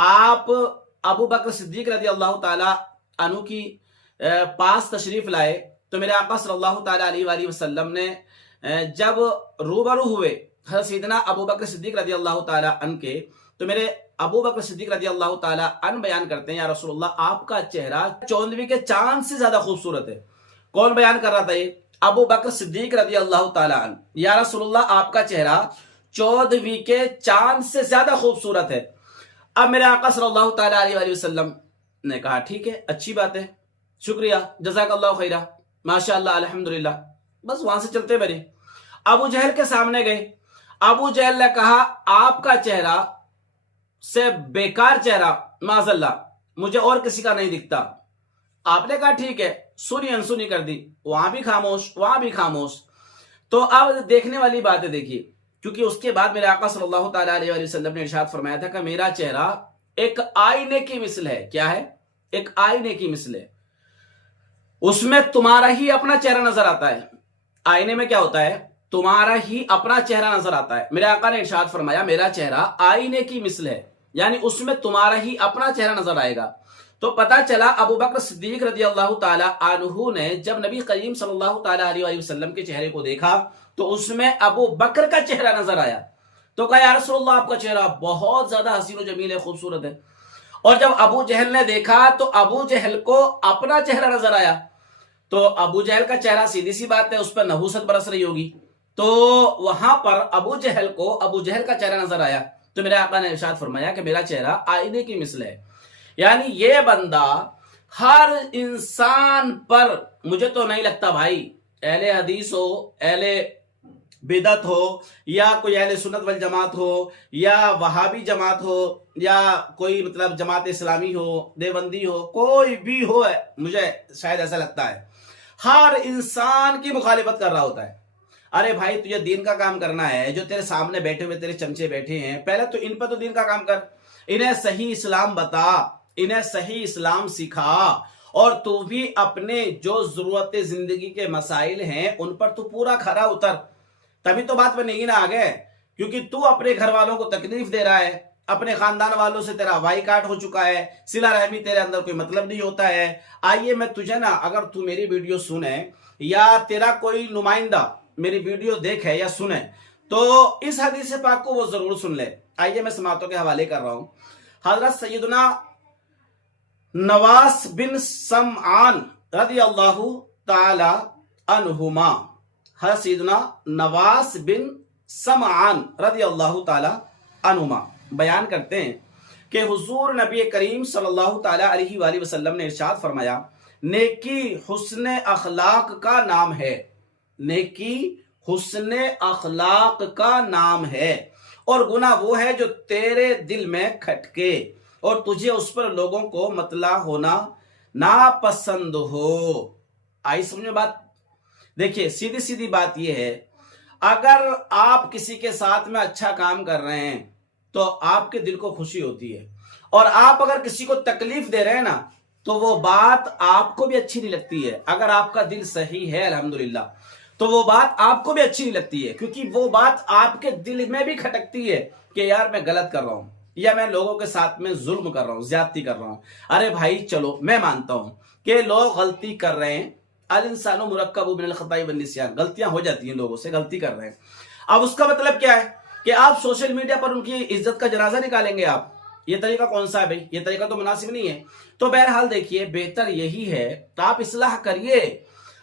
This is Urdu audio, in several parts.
آپ ابو بکر صدیق رضی اللہ تعالی عنہ کی پاس تشریف لائے تو میرے آقا صلی اللہ تعالی علیہ وآلہ وسلم نے جب روبرو ہوئے حضرت سیدنا ابو بکر صدیق رضی اللہ تعالی عنہ کے، تو میرے ابو بکر صدیق رضی اللہ تعالی عنہ بیان کرتے ہیں یا رسول اللہ آپ کا چہرہ چوندوی کے چاند سے زیادہ خوبصورت ہے۔ کون بیان کر رہا تھا یہ؟ ابو بکر صدیق رضی اللہ تعالی عنہ، یا رسول اللہ آپ کا چہرہ چودھویں کے چاند سے زیادہ خوبصورت ہے۔ اب میرے آقا صلی اللہ تعالی علیہ وآلہ وسلم نے کہا ٹھیک ہے، اچھی بات ہے، شکریہ، جزاک اللہ خیرہ، ماشاء اللہ، الحمدللہ، بس وہاں سے چلتے بنے۔ ابو جہل کے سامنے گئے، ابو جہل نے کہا آپ کا چہرہ سے بیکار چہرہ معاذ اللہ مجھے اور کسی کا نہیں دکھتا۔ آپ نے کہا ٹھیک ہے، سنی انسنی کر دی، وہاں بھی خاموش وہاں بھی خاموش۔ تو اب دیکھنے والی بات ہے، دیکھیے، کیونکہ اس کے بعد میرے آقا صلی اللہ تعالی علیہ وآلہ وسلم نے ارشاد فرمایا تھا کہ میرا چہرہ ایک آئینے کی مثل ہے۔ کیا ہے؟ ایک آئینے کی مثل ہے، اس میں تمہارا ہی اپنا چہرہ نظر آتا ہے۔ آئینے میں کیا ہوتا ہے؟ تمہارا ہی اپنا چہرہ نظر آتا ہے۔ میرے آقا نے ارشاد فرمایا میرا چہرہ آئینے کی مثل ہے، یعنی اس میں تمہارا ہی اپنا چہرہ نظر آئے گا۔ تو پتا چلا ابو بکر صدیق رضی اللہ تعالی عنہ نے جب نبی کریم صلی اللہ تعالی علیہ وسلم کے چہرے کو دیکھا تو اس میں ابو بکر کا چہرہ نظر آیا۔ تو کہا یا رسول اللہ آپ کا چہرہ بہت زیادہ حسین و جمیل ہے، خوبصورت ہے۔ اور جب ابو جہل نے دیکھا تو ابو جہل کو اپنا چہرہ نظر آیا۔ تو ابو جہل کا چہرہ سیدھی سی بات ہے اس پر نحوست برس رہی ہوگی، تو وہاں پر ابو جہل کو ابو جہل کا چہرہ نظر آیا۔ تو میرے آقا نے ارشاد فرمایا کہ میرا چہرہ آئینے کی مثل ہے، یعنی یہ بندہ ہر انسان پر، مجھے تو نہیں لگتا بھائی اہل حدیث ہو، اہل بدعت ہو، یا کوئی اہل سنت والجماعت ہو، یا وہابی جماعت ہو، یا کوئی مطلب جماعت اسلامی ہو، دیوبندی ہو، کوئی بھی ہو، مجھے شاید ایسا لگتا ہے ہر انسان کی مخالفت کر رہا ہوتا ہے۔ ارے بھائی تجھے دین کا کام کرنا ہے، جو تیرے سامنے بیٹھے ہوئے تیرے چمچے بیٹھے ہیں، پہلے تو ان پر تو دین کا کام کر، انہیں صحیح اسلام بتا، انہیں صحیح اسلام سکھا، اور تو بھی اپنے جو ضرورت زندگی کے مسائل ہیں ان پر تو پورا کھرا اتر، تبھی تو بات بنے گی نا آگے۔ کیونکہ تو اپنے گھر والوں کو تکلیف دے رہا ہے، اپنے خاندان والوں سے تیرا وائی کاٹ ہو چکا ہے، صلہ رحمی تیرے اندر کوئی مطلب نہیں ہوتا ہے۔ آئیے میں تجھے نا، اگر تو میری ویڈیو سنے یا تیرا کوئی نمائندہ میری ویڈیو دیکھے یا سنے تو اس حدیث پاک کو وہ ضرور سن لے۔ آئیے میں سماعتوں کے حوالے کر رہا ہوں۔ حضرت سیدنا نواس بن سمعان رضی اللہ تعالی عنہما، حضرت سیدنا نواس بن سمعان رضی اللہ تعالی عنہما بیان کرتے ہیں کہ حضور نبی کریم صلی اللہ تعالی علیہ وآلہ وسلم نے ارشاد فرمایا نیکی حسن اخلاق کا نام ہے، نیکی حسن اخلاق کا نام ہے، اور گناہ وہ ہے جو تیرے دل میں کھٹکے اور تجھے اس پر لوگوں کو مطلع ہونا ناپسند ہو۔ آئی سمجھ میں بات؟ دیکھیے سیدھی سیدھی بات یہ ہے، اگر آپ کسی کے ساتھ میں اچھا کام کر رہے ہیں تو آپ کے دل کو خوشی ہوتی ہے، اور آپ اگر کسی کو تکلیف دے رہے ہیں نا تو وہ بات آپ کو بھی اچھی نہیں لگتی ہے۔ اگر آپ کا دل صحیح ہے الحمدللہ تو وہ بات آپ کو بھی اچھی نہیں لگتی ہے، کیونکہ وہ بات آپ کے دل میں بھی کھٹکتی ہے کہ یار میں غلط کر رہا ہوں، یا میں لوگوں کے ساتھ میں ظلم کر رہا ہوں، زیادتی کر رہا ہوں۔ ارے بھائی چلو میں مانتا ہوں کہ لوگ غلطی کر رہے ہیں، الانسان مرکب من الخطاء والنسیان، غلطیاں ہو جاتی ہیں، لوگوں سے غلطی کر رہے ہیں۔ اب اس کا مطلب کیا ہے کہ آپ سوشل میڈیا پر ان کی عزت کا جنازہ نکالیں گے؟ آپ یہ طریقہ کون سا ہے بھائی؟ یہ طریقہ تو مناسب نہیں ہے۔ تو بہرحال دیکھیے بہتر یہی ہے کہ آپ اصلاح کریے،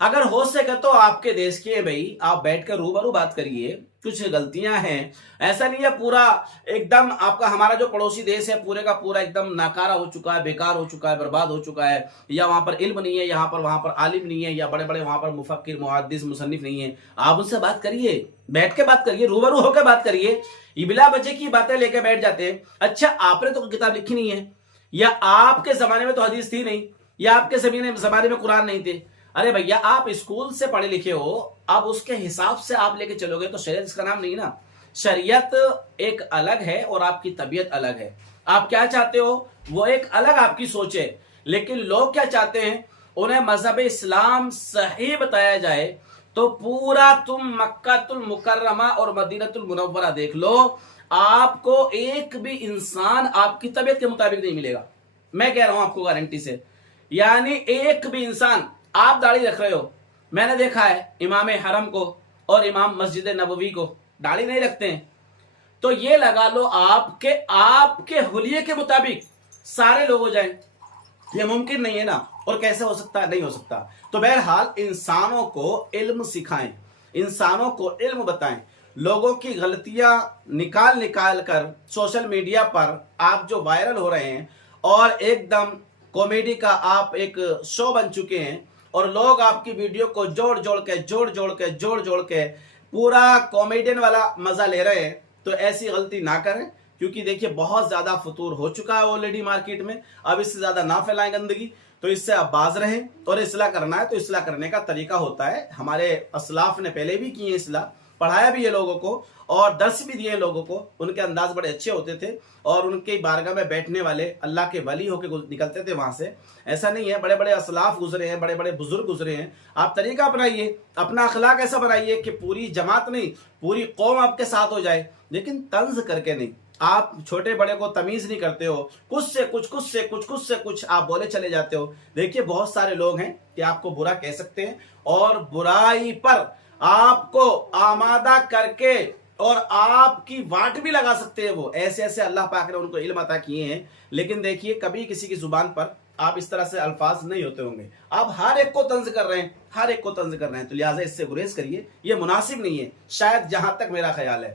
اگر ہو سکے تو آپ کے دیش کے بھائی آپ بیٹھ کر روبرو بات کریے، کچھ غلطیاں ہیں، ایسا نہیں ہے پورا ایک دم آپ کا، ہمارا جو پڑوسی دیش ہے پورے کا پورا ایک دم ناکارہ ہو چکا ہے، بیکار ہو چکا ہے، برباد ہو چکا ہے، یا وہاں پر علم نہیں ہے، یہاں پر وہاں پر عالم نہیں ہے، یا بڑے بڑے وہاں پر مفکر محدث مصنف نہیں ہے۔ آپ ان سے بات کریے، بیٹھ کے بات کریے، روبرو ہو کے بات کریے۔ یہ بلا وجہ کی باتیں لے کے بیٹھ جاتے ہیں۔ اچھا آپ نے تو کتاب لکھی نہیں ہے، یا آپ کے زمانے میں تو حدیث تھی نہیں، یا آپ کے زمانے میں قرآن نہیں تھے۔ ارے بھیا آپ اسکول سے پڑھے لکھے ہو، اب اس کے حساب سے آپ لے کے چلو گے تو شریعت اس کا نام نہیں نا۔ شریعت ایک الگ ہے اور آپ کی طبیعت الگ ہے، آپ کیا چاہتے ہو وہ ایک الگ آپ کی سوچ ہے، لیکن لوگ کیا چاہتے ہیں، انہیں مذہب اسلام صحیح بتایا جائے تو پورا تم مکہ المکرمہ اور مدینہ المنورہ دیکھ لو، آپ کو ایک بھی انسان آپ کی طبیعت کے مطابق نہیں ملے گا. میں کہہ رہا ہوں آپ کو گارنٹی سے. یعنی ایک بھی انسان, آپ داڑھی رکھ رہے ہو, میں نے دیکھا ہے امام حرم کو اور امام مسجد نبوی کو داڑھی نہیں رکھتے ہیں, تو یہ لگا لو آپ کے حلیے کے مطابق سارے لوگ ہو جائیں, یہ ممکن نہیں ہے نا. اور کیسے ہو سکتا ہے؟ نہیں ہو سکتا. تو بہرحال انسانوں کو علم سکھائیں, انسانوں کو علم بتائیں. لوگوں کی غلطیاں نکال کر سوشل میڈیا پر آپ جو وائرل ہو رہے ہیں اور ایک دم کامیڈی کا آپ ایک شو بن چکے ہیں, اور لوگ آپ کی ویڈیو کو جوڑ کے پورا کامیڈین والا مزہ لے رہے ہیں, تو ایسی غلطی نہ کریں. کیونکہ دیکھیے بہت زیادہ فطور ہو چکا ہے آلریڈی مارکیٹ میں, اب اس سے زیادہ نہ پھیلائیں گندگی. تو اس سے آپ باز رہیں, اور اصلاح کرنا ہے تو اصلاح کرنے کا طریقہ ہوتا ہے. ہمارے اسلاف نے پہلے بھی کی ہے اصلاح, پڑھایا بھی ہے لوگوں کو اور درس بھی دیے لوگوں کو. ان کے انداز بڑے اچھے ہوتے تھے اور ان کی بارگاہ میں بیٹھنے والے اللہ کے ولی ہو کے نکلتے تھے وہاں سے. ایسا نہیں ہے, بڑے بڑے اسلاف گزرے ہیں, بڑے بڑے بزرگ گزرے ہیں. آپ طریقہ اپنائیے, اپنا اخلاق ایسا بنائیے کہ پوری جماعت نہیں پوری قوم آپ کے ساتھ ہو جائے, لیکن طنز کر کے نہیں. آپ چھوٹے بڑے کو تمیز نہیں کرتے ہو, کچھ سے کچھ آپ بولے چلے جاتے ہو. دیکھیے بہت سارے لوگ ہیں کہ آپ کو برا کہہ سکتے ہیں اور برائی پر آپ کو آمادہ کر کے اور آپ کی واٹ بھی لگا سکتے ہیں. وہ ایسے اللہ پاک نے ان کو علم عطا کیے ہیں. لیکن دیکھیے کبھی کسی کی زبان پر آپ اس طرح سے الفاظ نہیں ہوتے ہوں گے. آپ ہر ایک کو طنز کر رہے ہیں, تو لہٰذا اس سے گریز کریے, یہ مناسب نہیں ہے شاید, جہاں تک میرا خیال ہے.